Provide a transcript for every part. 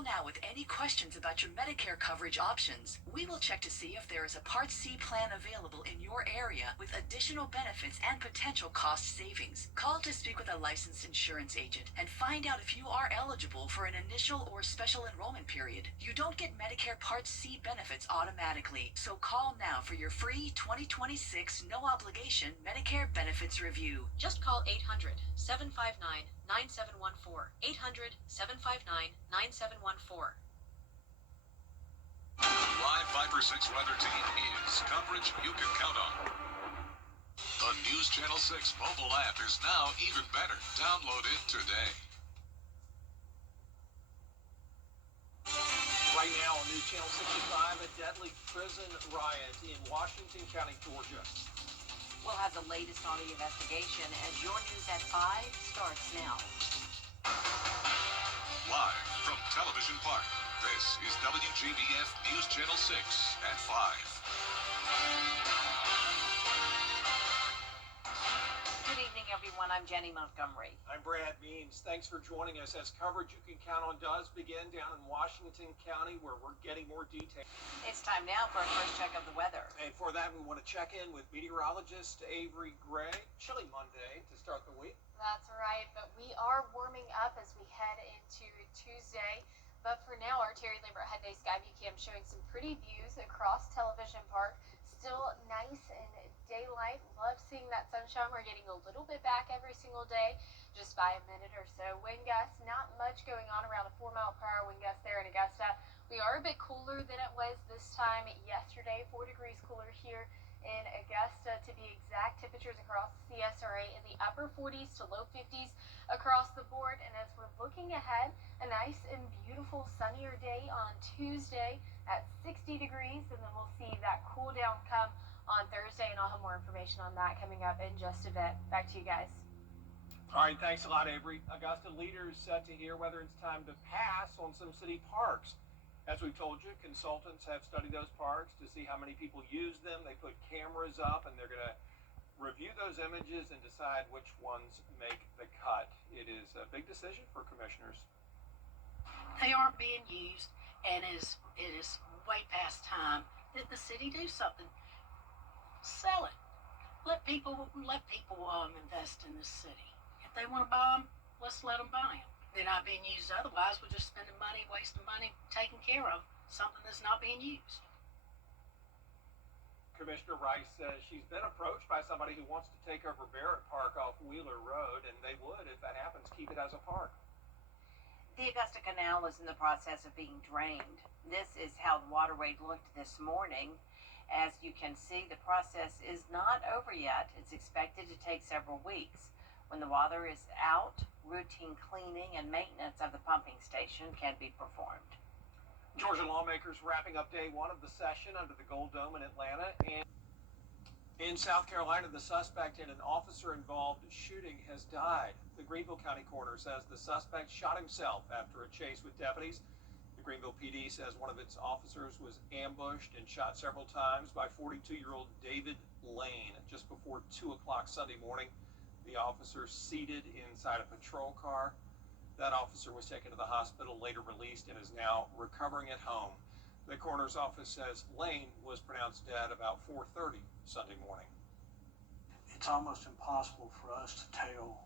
Call now with any questions about your Medicare coverage options. We will check to see if there is a Part C plan available in your area with additional benefits and potential cost savings. Call to speak with a licensed insurance agent and find out if you are eligible for an initial or special enrollment period. You don't get Medicare Part C benefits automatically, so call now for your free 2026 no-obligation Medicare benefits review. Just call 800-759-9714. 800-759-9714. Live 5/6 weather team is coverage you can count on. The News Channel 6 mobile app is now even better. Download it today. Right now on News Channel 65, a deadly prison riot in Washington County, Georgia. We'll have the latest on the investigation as your news at 5 starts now. Live from Television Park, this is WJBF News Channel 6 at 5. Good evening, everyone. I'm Jenny Montgomery. I'm Brad Means. Thanks for joining us as coverage you can count on does begin down in Washington County, where we're getting more detail. It's time now for a first check of the weather. And for that, we want to check in with meteorologist Avery Gray. Chilly Monday to start the week. That's right, but we are warming up as we head into Tuesday. But for now, our Terry Lambert Head Day Sky View Cam showing some pretty views across Television Park. Still nice and daylight. Love seeing that sunshine. We're getting a little bit back every single day, just by a minute or so. Wind gusts, not much going on, around a 4-mile-per-hour wind gust there in Augusta. We are a bit cooler than it was this time yesterday. 4 degrees cooler here in Augusta, to be exact. Temperatures across the CSRA in the upper 40s to low 50s across the board. And as we're looking ahead, a nice and beautiful sunnier day on Tuesday at 60 degrees, and then we'll see that cool down come on Thursday, and I'll have more information on that coming up in just a bit. Back to you guys. All right, thanks a lot, Avery. Augusta leaders set to hear whether it's time to pass on some city parks. As we've told you, consultants have studied those parks to see how many people use them. They put cameras up, and they're going to review those images and decide which ones make the cut. It is a big decision for commissioners. They aren't being used, and it is way past time that the city do something. Sell it. Let people invest in this city. If they want to buy them, let's let them buy them. They're not being used otherwise. We're just spending money, wasting money, taking care of something that's not being used. Commissioner Rice says she's been approached by somebody who wants to take over Barrett Park off Wheeler Road, and they would, if that happens, keep it as a park. The Augusta Canal is in the process of being drained. This is how the waterway looked this morning. As you can see, the process is not over yet. It's expected to take several weeks. When the water is out, routine cleaning and maintenance of the pumping station can be performed. Georgia lawmakers wrapping up day one of the session under the Gold Dome in Atlanta. And in South Carolina, the suspect in an officer-involved shooting has died. The Greenville County coroner says the suspect shot himself after a chase with deputies. The Greenville PD says one of its officers was ambushed and shot several times by 42-year-old David Lane just before 2 o'clock Sunday morning. The officer seated inside a patrol car. That officer was taken to the hospital, later released, and is now recovering at home. The coroner's office says Lane was pronounced dead about 4:30 Sunday morning. It's almost impossible for us to tell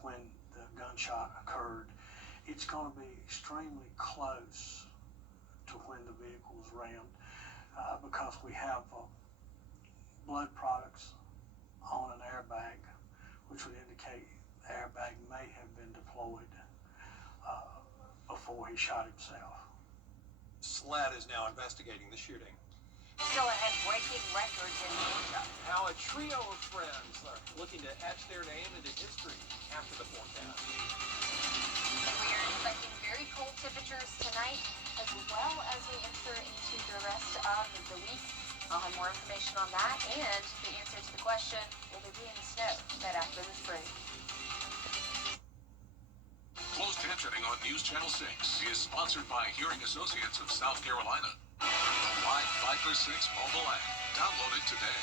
when the gunshot occurred. It's going to be extremely close to when the vehicle was rammed because we have blood products on an airbag, which would indicate the airbag may have been deployed before he shot himself. SLED is now investigating the shooting. Still ahead, breaking records in Georgia. How a trio of friends are looking to etch their name into history after the forecast. We are expecting very cold temperatures tonight, as well as we enter into the rest of the week. I'll have more information on that and the answer to the question, will there be any snow right after the spring? Closed captioning on News Channel 6 is sponsored by Hearing Associates of South Carolina. The Live 5/6 mobile app. Download it today.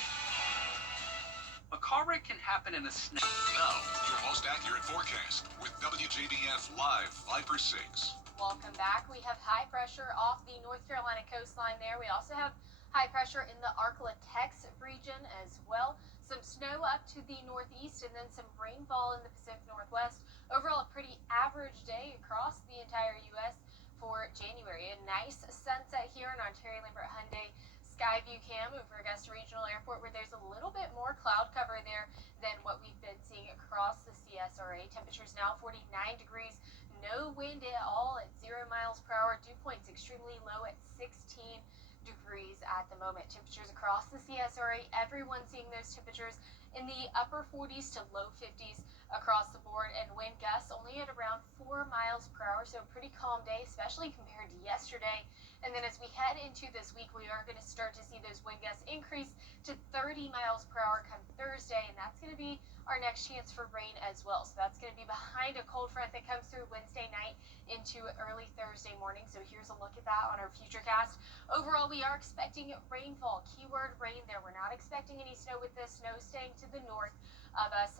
A car wreck can happen in a snap. Now, your most accurate forecast with WJBF Live 5/6. Welcome back. We have high pressure off the North Carolina coastline there. We also have high pressure in the Arklatex region as well. Some snow up to the northeast and then some rainfall in the Pacific Northwest. Overall, a pretty average day across the entire U.S. for January. A nice sunset here in our Terry Lambert Hyundai Skyview Cam over Augusta Regional Airport, where there's a little bit more cloud cover there than what we've been seeing across the CSRA. Temperatures now 49 degrees. No wind at all at 0 miles per hour. Dew point's extremely low at 16 degrees at the moment. Temperatures across the CSRA, everyone seeing those temperatures in the upper 40s to low 50s across the board, and wind gusts only at around 4 miles per hour, so a pretty calm day, especially compared to yesterday. And then as we head into this week, we are going to start to see those wind gusts increase to 30 miles per hour come Thursday, and that's going to be our next chance for rain as well. So that's going to be behind a cold front that comes through Wednesday night into early Thursday morning. So here's a look at that on our futurecast. Overall, we are expecting rainfall. Keyword rain there. We're not expecting any snow with this. Snow staying to the north of us.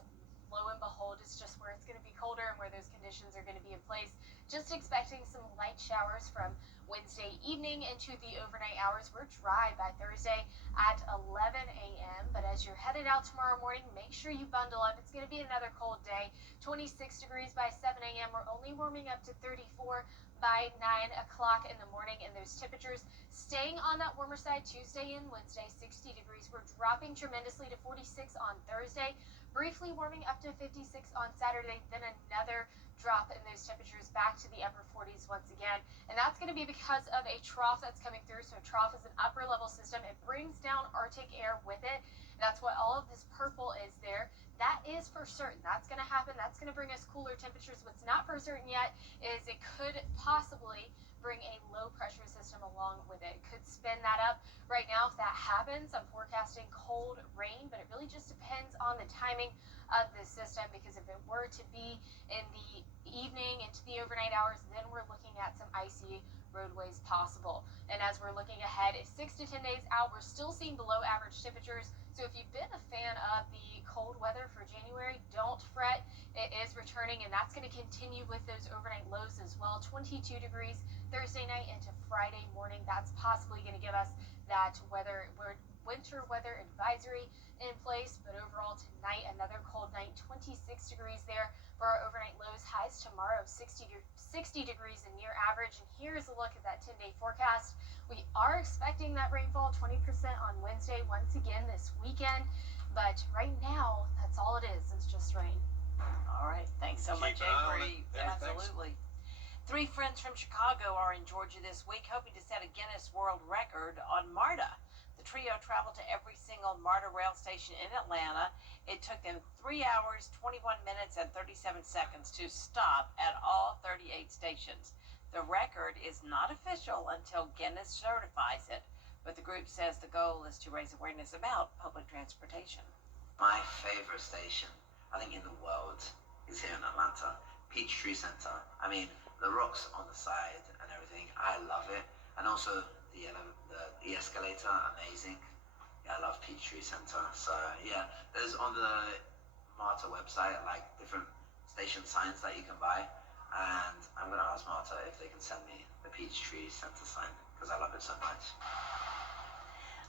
Lo and behold, it's just where it's going to be colder and where those conditions are going to be in place. Just expecting some light showers from Wednesday evening into the overnight hours. We're dry by Thursday at 11 a.m. But as you're headed out tomorrow morning, make sure you bundle up. It's going to be another cold day. 26 degrees by 7 a.m. We're only warming up to 34 by 9 o'clock in the morning, and those temperatures staying on that warmer side Tuesday and Wednesday, 60 degrees. We're dropping tremendously to 46 on Thursday, briefly warming up to 56 on Saturday, then another drop in those temperatures back to the upper 40s once again. And that's going to be because of a trough that's coming through. So a trough is an upper level system. It brings down Arctic air with it. That's what all of this purple is there. That is for certain. That's going to happen. That's going to bring us cooler temperatures. What's not for certain yet is it could possibly bring a low pressure system along with it. It could spin that up. Right now, if that happens, I'm forecasting cold rain, but it really just depends on the timing of this system, because if it were to be in the evening into the overnight hours, then we're looking at some icy roadways possible. And as we're looking ahead, 6 to 10 days out, we're still seeing below average temperatures. So if you've been a fan of the cold weather for January, don't fret. It is returning, and that's going to continue with those overnight lows as well. 22 degrees Thursday night into Friday morning. That's possibly going to give us that winter weather advisory in place. But overall tonight, another cold night, 26 degrees there for our overnight lows. Highs tomorrow, 60 degrees and near average. And here's a look at that 10-day forecast. We are expecting that rainfall, 20% on Wednesday, once again this weekend. But right now, that's all it is. It's just rain. All right. Thanks so much, Keep an eye on Avery. it. Everything's- Absolutely. 3 friends from Chicago are in Georgia this week, hoping to set a Guinness World Record on MARTA. The trio traveled to every single MARTA rail station in Atlanta. It took them 3 hours, 21 minutes, and 37 seconds to stop at all 38 stations. The record is not official until Guinness certifies it, but the group says the goal is to raise awareness about public transportation. My favorite station, I think, in the world is here in Atlanta, Peachtree Center. I mean, the rocks on the side and everything, I love it. And also the escalator, amazing. Yeah, I love Peachtree Center. So yeah, there's on the MARTA website like different station signs that you can buy. And I'm gonna ask MARTA if they can send me the Peachtree Center sign because I love it so much.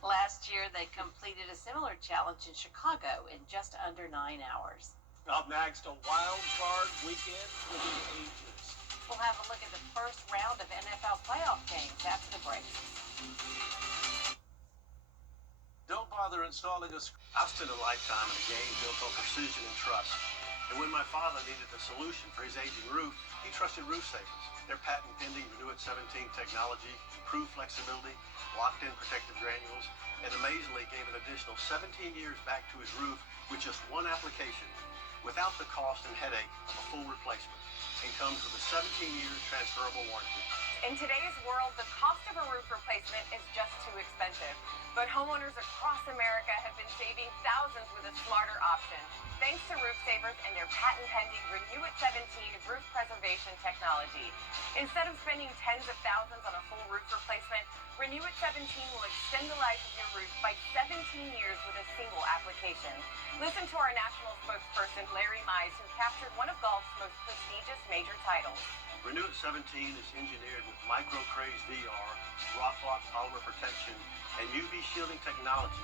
Last year, they completed a similar challenge in Chicago in just under 9 hours. Up next, a wild card weekend for the ages. We'll have a look at the first round of NFL playoff games after the break. Don't bother installing a screen. I've spent a lifetime in a game built on precision and trust. And when my father needed a solution for his aging roof, he trusted Roof Savers. Their patent-pending Renew-It 17 technology, improved flexibility, locked-in protective granules, and amazingly gave an additional 17 years back to his roof with just one application, without the cost and headache of a full replacement, and comes with a 17-year transferable warranty. In today's world, the cost of a roof replacement is just too expensive. But homeowners across America have been saving thousands with a smarter option, thanks to Roof Savers and their patent-pending Renew-It 17 roof preservation technology. Instead of spending tens of thousands on a full roof replacement, Renew-It 17 will extend the life of your roof by 17 years with a single application. Listen to our national spokesperson, Larry Mize, who captured one of golf's most prestigious major titles. Renewit 17 is engineered with micro-craze VR, Rocklock polymer protection, and UV shielding technology.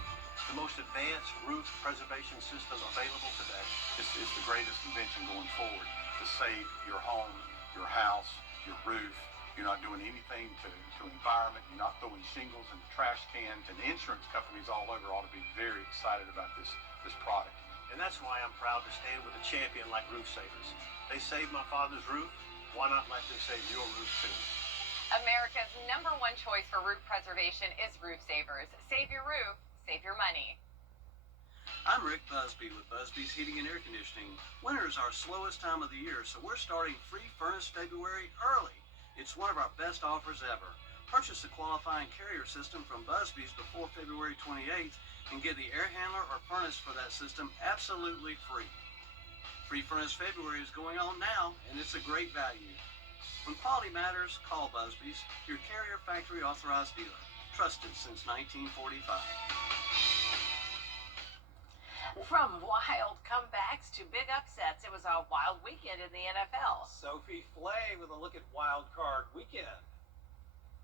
The most advanced roof preservation system available today. It's the greatest invention going forward to save your home, your house, your roof. You're not doing anything to environment. You're not throwing shingles in the trash cans. And insurance companies all over ought to be very excited about this product. And that's why I'm proud to stand with a champion like Roof Savers. They saved my father's roof. Why not let them save your roof too? America's #1 choice for roof preservation is Roof Savers. Save your roof, save your money. I'm Rick Busby with Busby's Heating and Air Conditioning. Winter is our slowest time of the year, so we're starting free furnace February early. It's one of our best offers ever. Purchase a qualifying carrier system from Busby's before February 28th and get the air handler or furnace for that system absolutely free. Free Furnace February is going on now, and it's a great value. When quality matters, call Busby's, your carrier factory authorized dealer. Trusted since 1945. From wild comebacks to big upsets, it was a wild weekend in the NFL. Sophie Flay with a look at Wild Card Weekend.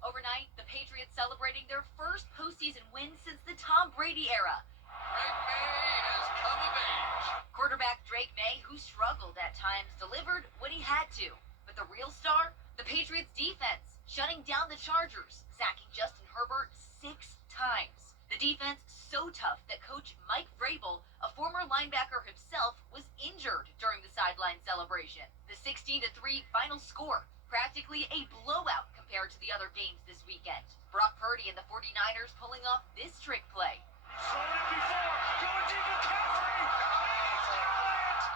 Overnight, the Patriots celebrating their first postseason win since the Tom Brady era. Drake May has come of age. Quarterback Drake May, who struggled at times, delivered when he had to. But the real star, the Patriots defense, shutting down the Chargers, sacking Justin Herbert 6 times. The defense so tough that coach Mike Vrabel, a former linebacker himself, was injured during the sideline celebration. The 16-3 final score, practically a blowout compared to the other games this weekend. Brock Purdy and the 49ers pulling off this trick play.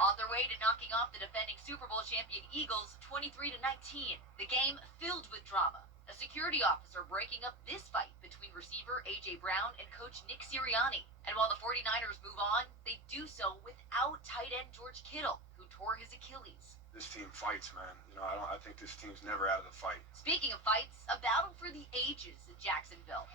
On their way to knocking off the defending Super Bowl champion Eagles 23-19. The game filled with drama. A security officer breaking up this fight between receiver A.J. Brown and coach Nick Sirianni. And while the 49ers move on, they do so without tight end George Kittle, who tore his Achilles. This team fights, man. I think this team's never out of the fight. Speaking of fights, a battle for the ages in Jacksonville.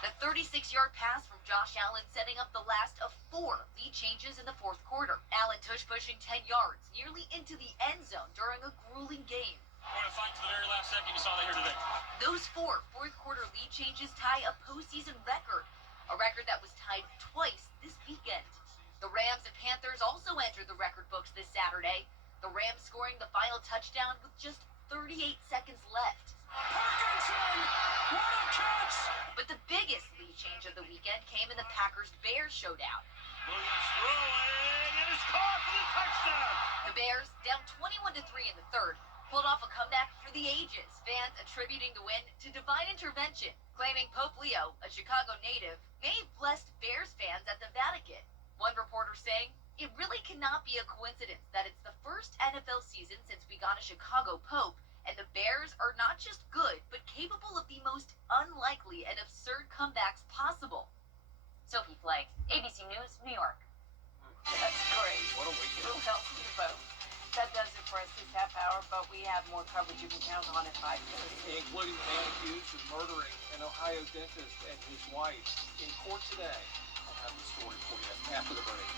The 36-yard pass from Josh Allen setting up the last of 4 lead changes in the fourth quarter. Allen tush-pushing 10 yards, nearly into the end zone during a grueling game. We're going to fight to the very last second. You saw that here today. Those 4 fourth-quarter lead changes tie a postseason record, a record that was tied twice this weekend. The Rams and Panthers also entered the record books this Saturday, the Rams scoring the final touchdown with just 38 seconds left. Parkinson! What a catch! But the biggest lead change of the weekend came in the Packers-Bears showdown. Williams throwing, and it's caught for the touchdown! The Bears, down 21-3 in the third, pulled off a comeback for the ages, fans attributing the win to divine intervention, claiming Pope Leo, a Chicago native, may have blessed Bears fans at the Vatican. One reporter saying, "It really cannot be a coincidence that it's the first NFL season since we got a Chicago Pope, and the Bears are not just good, but capable of the most unlikely and absurd comebacks possible." Sophie Flay, ABC News, New York. That's great. What a weekend. Who else is the vote? That does it for us this half hour, but we have more coverage you can count on at 5:30. Including the man accused of murdering an Ohio dentist and his wife in court today. I'll have the story for you after the break.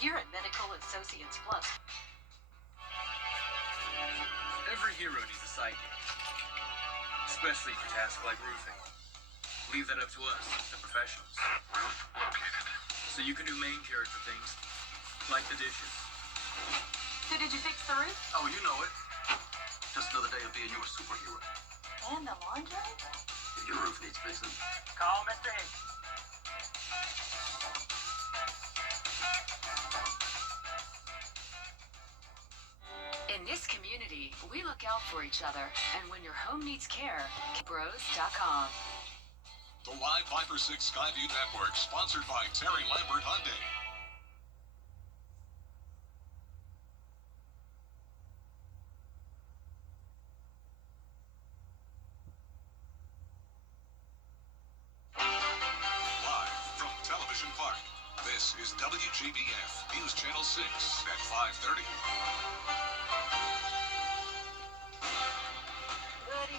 Here at Medical Associates Plus, every hero needs a sidekick, especially for tasks like roofing. Leave that up to us, the professionals. Roof located. So you can do main character things, like the dishes. so did you fix the roof? Oh, you know it. Just another day of being your superhero. And the laundry? If your roof needs fixing, Call Mr. Hicks. In this community, we look out for each other, and when your home needs care, bros.com. The live Viper 6 Skyview Network, sponsored by Terry Lambert Hyundai. Live from Television Park, this is WJBF News Channel 6 at 5:30.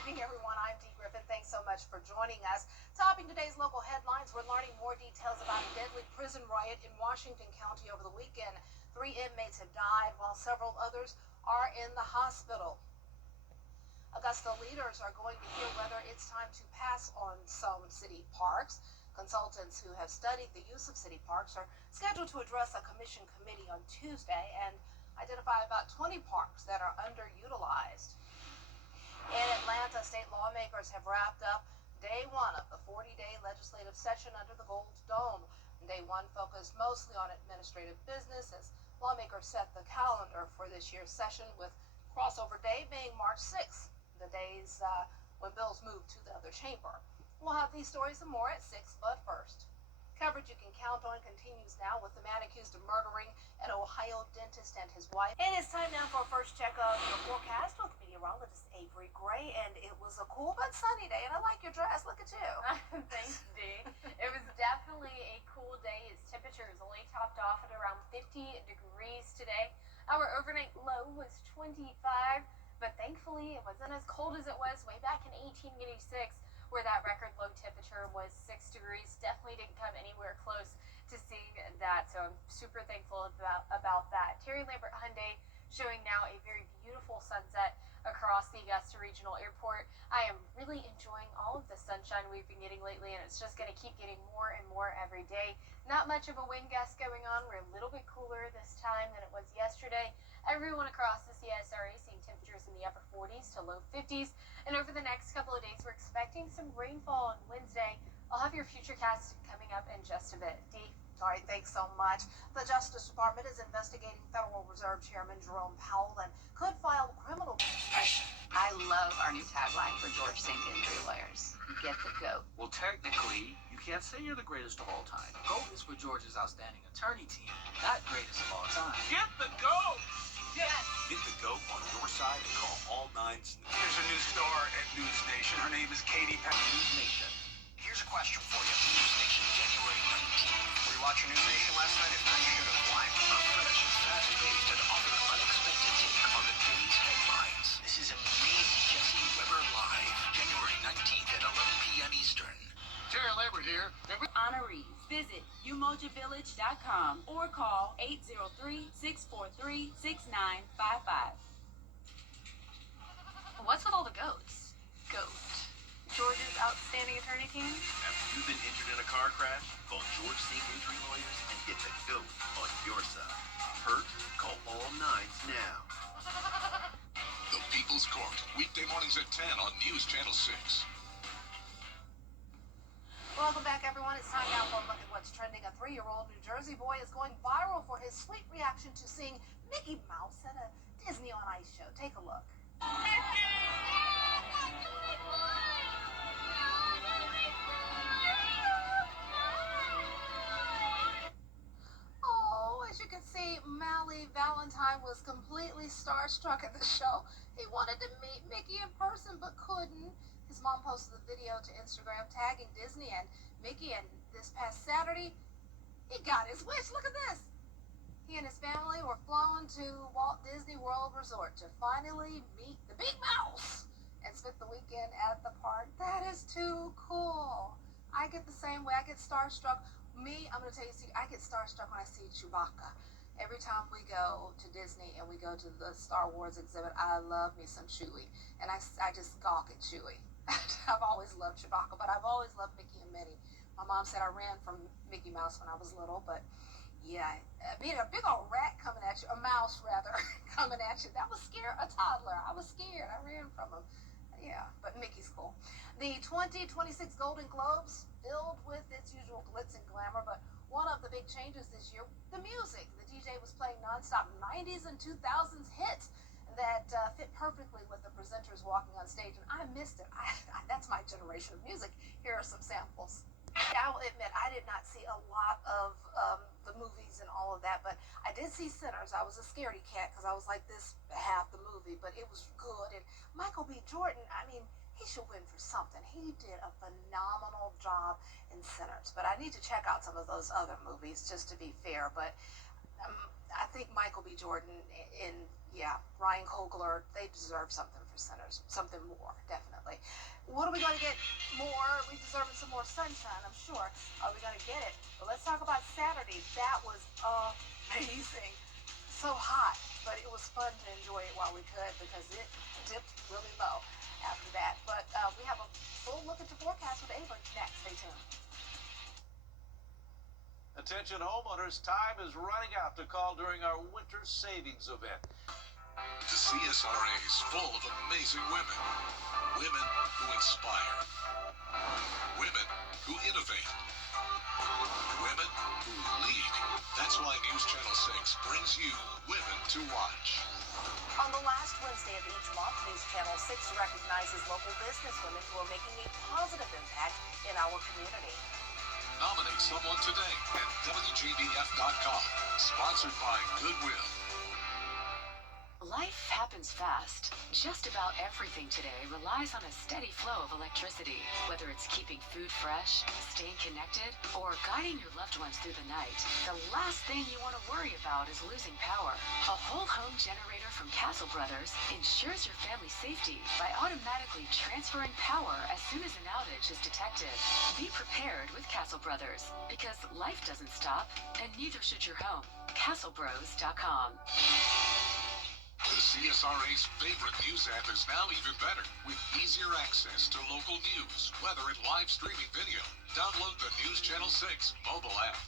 evening, everyone. I'm Dee Griffin. Thanks so much for joining us. Topping today's local headlines, we're learning more details about a deadly prison riot in Washington County over the weekend. 3 inmates have died, while several others are in the hospital. Augusta leaders are going to hear whether it's time to pass on some city parks. Consultants who have studied the use of city parks are scheduled to address a commission committee on Tuesday and identify about 20 parks that are underutilized. In Atlanta, state lawmakers have wrapped up day one of the 40-day legislative session under the Gold Dome. Day one focused mostly on administrative business as lawmakers set the calendar for this year's session, with crossover day being March 6th, the days when bills move to the other chamber. We'll have these stories and more at 6, but first. Coverage you can count on continues now with the man accused of murdering an Ohio dentist and his wife. And it's time now for a first check of your forecast with meteorologist Avery Gray. And it was a cool but sunny day. And I like your dress. Look at you. Thanks, Dee. It was definitely a cool day. Its temperature is only topped off at around 50 degrees today. Our overnight low was 25, but thankfully it wasn't as cold as it was way back in 1886. Where that record low temperature was 6 degrees. Definitely didn't come anywhere close to seeing that, so I'm super thankful about that. Terry Lambert Hyundai showing now a very beautiful sunset across the Augusta Regional Airport. I am really enjoying all of the sunshine we've been getting lately, and it's just going to keep getting more and more every day. Not much of a wind gust going on. We're a little bit cooler this time than it was yesterday. Everyone across the CSRA seeing temperatures in the upper 40s to low 50s. And over the next couple of days, we're expecting some rainfall on Wednesday. I'll have your futurecast coming up in just a bit. Dee? All right, thanks so much. The Justice Department is investigating Federal Reserve Chairman Jerome Powell and could file criminal. I love our new tagline for George Sink Injury Lawyers. Get the GOAT. Well, technically, you can't say you're the greatest of all time. GOAT is for George's outstanding attorney team, not greatest of all time. Get the GOAT! Yes! Get the GOAT on your side and call all nines. There's a new star at News Nation. Her name is Katie Pat. News Nation. Here's a question for you. News Nation, January 19th. Were you watching News Nation last night? If not, you should have. Why? Fresh, fast-paced, and often unexpected take on the day's headlines. This is amazing. Jesse Weber Live, January 19th at 11 p.m. Eastern. Terry Lambert here. Honorees. Visit umojavillage.com or call 803-643-6955. What's with all the goats? GOAT. George's outstanding attorney team? Have you been injured in a car crash? Call George Sink Injury Lawyers and get the GOAT on your side. Hurt? Call all nines now. The People's Court, weekday mornings at 10 on News Channel 6. Welcome back, everyone. It's time now for a look at what's trending. A 3-year-old New Jersey boy is going viral for his sweet reaction to seeing Mickey Mouse at a Disney on Ice show. Take a look. Oh, as you can see, Mally Valentine was completely starstruck at the show. He wanted to meet Mickey in person but couldn't. His mom posted the video to Instagram tagging Disney and Mickey, and this past Saturday, he got his wish. Look at this. He and his family were flown to Walt Disney World Resort to finally meet the Big Mouse and spent the weekend at the park. That is too cool. I get the same way. I get starstruck. I'm going to tell you, I get starstruck when I see Chewbacca. Every time we go to Disney and we go to the Star Wars exhibit, I love me some Chewie. And I just gawk at Chewie. I've always loved Chewbacca, but I've always loved Mickey and Minnie. My mom said I ran from Mickey Mouse when I was little, but yeah, being a big old rat coming at you, a mouse rather, coming at you, that was scary. A toddler, I was scared. I ran from him. Yeah, but Mickey's cool. The 2026 Golden Globes filled with its usual glitz and glamour, but one of the big changes this year, the music. The DJ was playing nonstop 90s and 2000s hits that fit perfectly with the presenters walking on stage, and I missed it. That's my generation of music. Here are some samples. I will admit, I did not see a lot of the movies and all of that, but I did see Sinners. I was a scaredy cat because I was like this half the movie, but it was good. And Michael B. Jordan, I mean, he should win for something. He did a phenomenal job in Sinners, but I need to check out some of those other movies just to be fair. But I think Michael B. Jordan and Ryan Coogler, they deserve something for centers, something more, definitely. What are we going to get more? We deserve some more sunshine, I'm sure. Are we going to get it? But let's talk about Saturday. That was amazing. So hot, but it was fun to enjoy it while we could because it dipped really low after that. But we have a full look at the forecast with Ava next. Stay tuned. Attention homeowners, time is running out to call during our winter savings event. The CSRA is full of amazing women. Women who inspire. Women who innovate. Women who lead. That's why News Channel 6 brings you Women to Watch. On the last Wednesday of each month, News Channel 6 recognizes local businesswomen who are making a positive impact in our community. Nominate someone today at WJBF.com. Sponsored by Goodwill. Life happens fast. Just about everything today relies on a steady flow of electricity. Whether it's keeping food fresh, staying connected, or guiding your loved ones through the night, the last thing you want to worry about is losing power. A whole home generator from Castle Brothers ensures your family's safety by automatically transferring power as soon as an outage is detected. Be prepared with Castle Brothers, because life doesn't stop, and neither should your home. CastleBros.com. The CSRA's favorite news app is now even better, with easier access to local news, weather, and live streaming video. Download the News Channel 6 mobile app.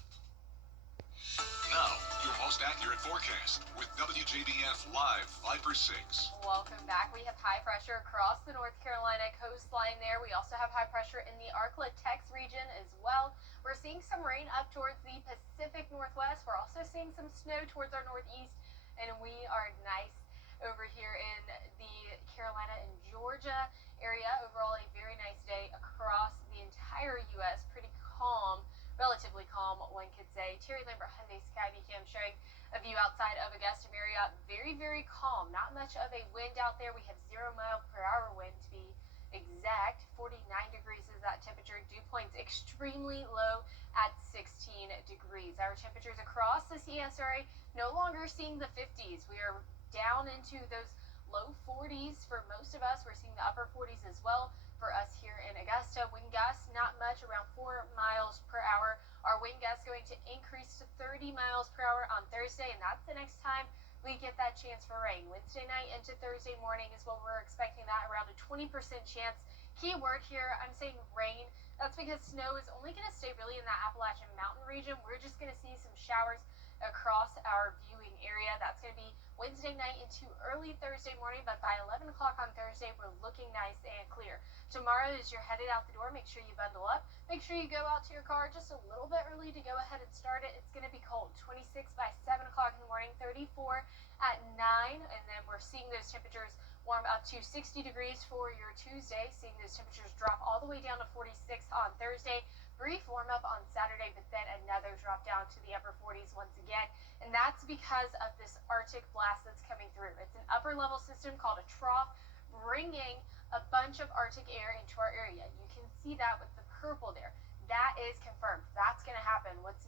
Now, your most accurate forecast with WJBF Live Viper 6. Welcome back. We have high pressure across the North Carolina coastline there. We also have high pressure in the Arklatex region as well. We're seeing some rain up towards the Pacific Northwest. We're also seeing some snow towards our northeast, and we are nice over here in the Carolina and Georgia area. Overall, a very nice day across the entire U.S. Pretty calm, relatively calm, one could say. Terry Lambert Hyundai Skyview showing a view outside of Augusta Marriott. Very, very calm. Not much of a wind out there. We have 0-mile-per-hour wind to be exact. 49 degrees is that temperature. Dew points extremely low at 16 degrees. Our temperatures across the CSRA no longer seeing the 50s. We are down into those low 40s for most of us. We're seeing the upper 40s as well for us here in Augusta. Wind gusts not much, around 4 miles per hour. Our wind gusts going to increase to 30 miles per hour on Thursday, and that's the next time we get that chance for rain. Wednesday night into Thursday morning is what we're expecting, that around a 20% chance. Key word here, I'm saying rain. That's because snow is only going to stay really in that Appalachian Mountain region. We're just going to see some showers across our viewing area. That's going to be Wednesday night into early Thursday morning, but by 11 o'clock on Thursday, we're looking nice and clear. Tomorrow, as you're headed out the door, make sure you bundle up. Make sure you go out to your car just a little bit early to go ahead and start it. It's going to be cold. 26 by 7 o'clock in the morning, 34 at 9, and then we're seeing those temperatures warm up to 60 degrees for your Tuesday, seeing those temperatures drop all the way down to 46 on Thursday. Brief warm up on Saturday, but then another drop down to the upper 40s once again. And that's because of this Arctic blast that's coming through. It's an upper level system called a trough, bringing a bunch of Arctic air into our area. You can see that with the purple there. That is confirmed. That's going to happen. What's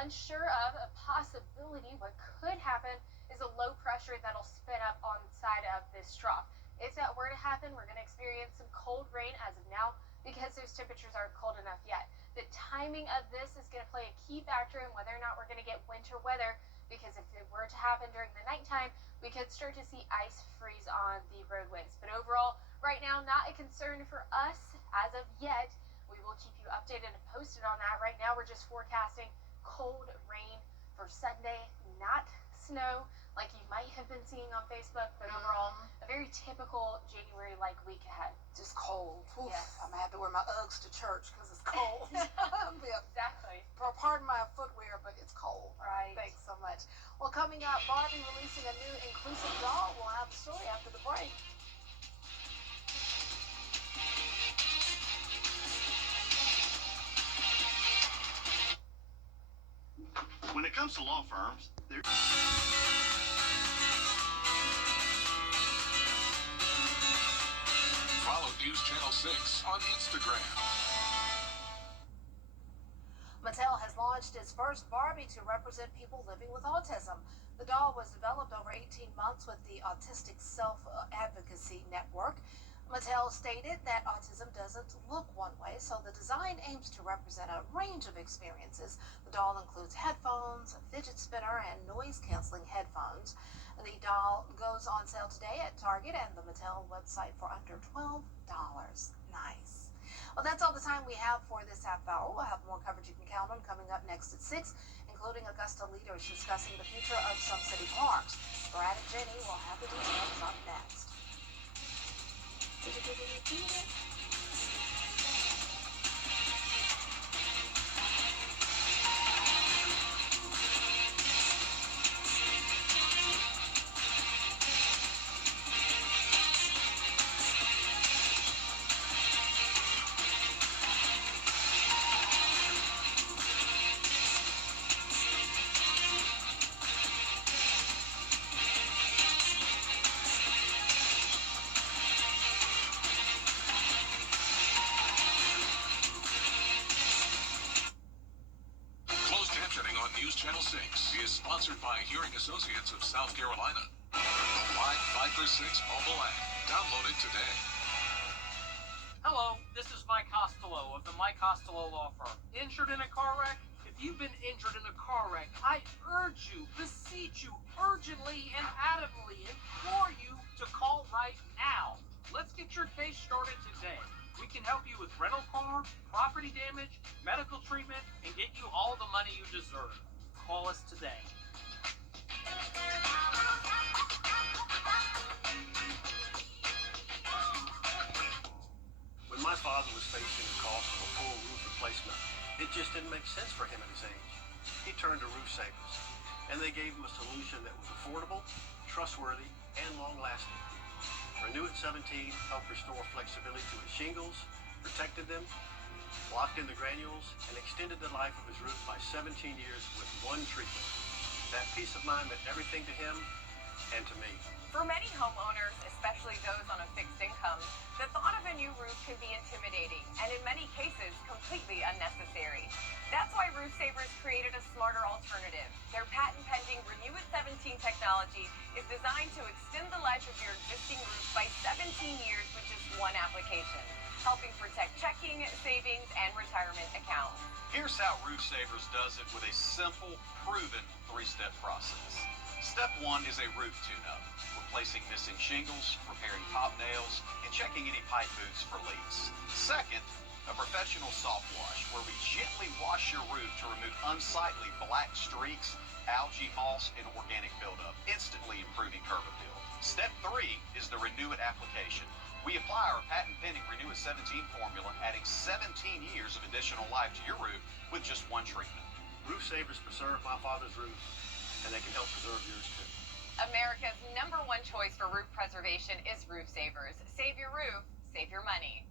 unsure of, a possibility, what could happen is a low pressure that'll spin up on the side of this trough. If that were to happen, we're going to experience some cold rain as of now, because those temperatures aren't cold enough yet. The timing of this is going to play a key factor in whether or not we're going to get winter weather, because if it were to happen during the nighttime, we could start to see ice freeze on the roadways. But overall, right now, not a concern for us as of yet. We will keep you updated and posted on that. Right now, we're just forecasting cold rain for Sunday, not snow like you might have been seeing on Facebook, but overall, a very typical January-like week ahead. Just cold. Oof. Yes. I'm going to have to wear my Uggs to church because it's cold. Exactly. Pardon my footwear, but it's cold. Right. Thanks so much. Well, coming up, Barbie releasing a new inclusive doll. We'll have the story after the break. When it comes to law firms, they're... Follow News Channel 6 on Instagram. Mattel has launched its first Barbie to represent people living with autism. The doll was developed over 18 months with the Autistic Self-Advocacy Network. Mattel stated that autism doesn't look one way, so the design aims to represent a range of experiences. The doll includes headphones, a fidget spinner, and noise-canceling headphones. The doll goes on sale today at Target and the Mattel website for under $12. Nice. Well, that's all the time we have for this half hour. We'll have more coverage you can count on coming up next at 6, including Augusta leaders discussing the future of some city parks. Brad and Jenny will have the details up next. Closed captioning on News Channel 6 is sponsored by Hearing Associates of South Carolina. The live 5 for 6 mobile app. Download it today. Hello, this is Mike Costello of the Mike Costello Law Firm. Injured in a car wreck? If you've been injured in a car wreck, I urge you, beseech you, urgently and adamantly implore you to call right now. Let's get your case started today. We can help you with rental car, property damage, medical treatment, and get you all the money you deserve. Call us today. When my father was facing the cost of a full roof replacement, it just didn't make sense for him at his age. He turned to Roof Savers, and they gave him a solution that was affordable, trustworthy, and long-lasting. Renew at 17 helped restore flexibility to his shingles, protected them, locked in the granules, and extended the life of his roof by 17 years with one treatment. That peace of mind meant everything to him and to me. For many homeowners, especially those on a fixed income, the thought of a new roof can be intimidating and in many cases completely unnecessary. That's why Roof Savers created a smarter alternative. Their patent-pending Renew at 17 technology is designed to extend the life of your existing roof by 17 years with just one application, helping protect checking, savings, and retirement accounts. Here's how Roof Savers does it with a simple, proven 3-step process. Step 1 is a roof tune-up, replacing missing shingles, repairing pop nails, and checking any pipe boots for leaks. Second, a professional soft wash, where we gently wash your roof to remove unsightly black streaks, algae, moss, and organic buildup, instantly improving curb appeal. Step 3 is the Renew It application. We apply our patent-pending Renew It 17 formula, adding 17 years of additional life to your roof with just one treatment. Roof Savers preserve my father's roof, and they can help preserve yours too. America's #1 choice for roof preservation is Roof Savers. Save your roof, save your money.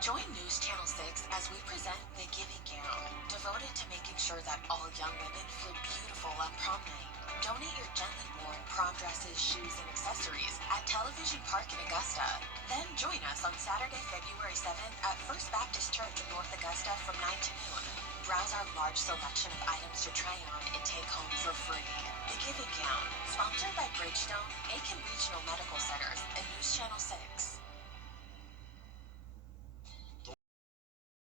Join News Channel 6 as we present The Giving Gown, devoted to making sure that all young women feel beautiful on prom night. Donate your gently worn prom dresses, shoes, and accessories at Television Park in Augusta. Then join us on Saturday, February 7th at First Baptist Church in North Augusta from 9 to noon. Browse our large selection of items to try on and take home for free. The Giving Gown, sponsored by Bridgestone, Aiken Regional Medical Centers, and News Channel 6.